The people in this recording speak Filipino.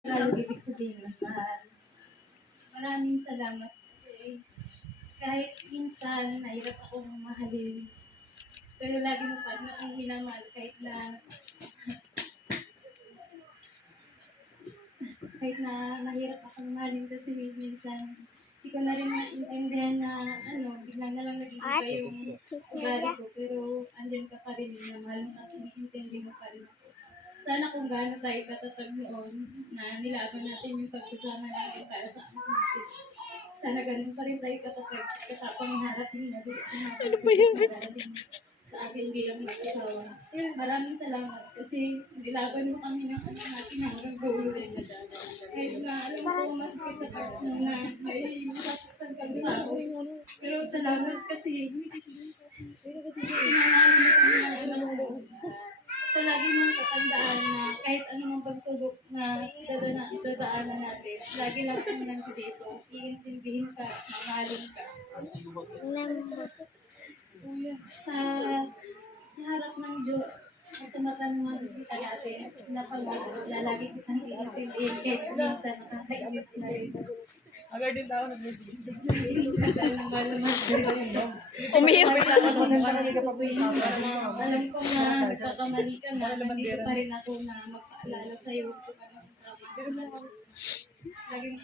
Lalo ibig sabihin ng mahal. Maraming salamat kasi kahit minsan nahirap akong mahalin. Pero lagi mo pa rin akong minamahal kahit na mahirap akong mahalin kasi minsan hindi ko na rin maintindihan na biglang na lang nag-iiba yung ugali ko. Pero andyan ka pa rin, minamahal mo at iniintindi mo pa rin ako. Sana kung gaano tayo katatag noon na nilaban natin yung pagsasama natin para sa amin. Sana ganun pa rin tayo katatag, katapang harating na din sa akin bilang mag-asawa. Maraming salamat kasi nilaban mo kami ng anak natin hanggang dulo. Kahit na alam ko mas sa part mo na may masasaktan kami tao. Pero salamat kasi pinanalo mo kami ng anak ko. So, lagi mong tatandaan na kahit anumang pagsubok na idadaanan natin, lagi lang kami nandito. Iintindihin ka, mamahalin ka. Sa harap ng Diyos at sa mata ng mga bisita natin, lagi kitang iintindihin kahit minsan nakakainis na rin. Agad din tao nag-message. Umiyak ako ng alam ko na nagkakamali ka na, nandito pa rin ako na magpaalala sa'yo kung ano ang tama. Laging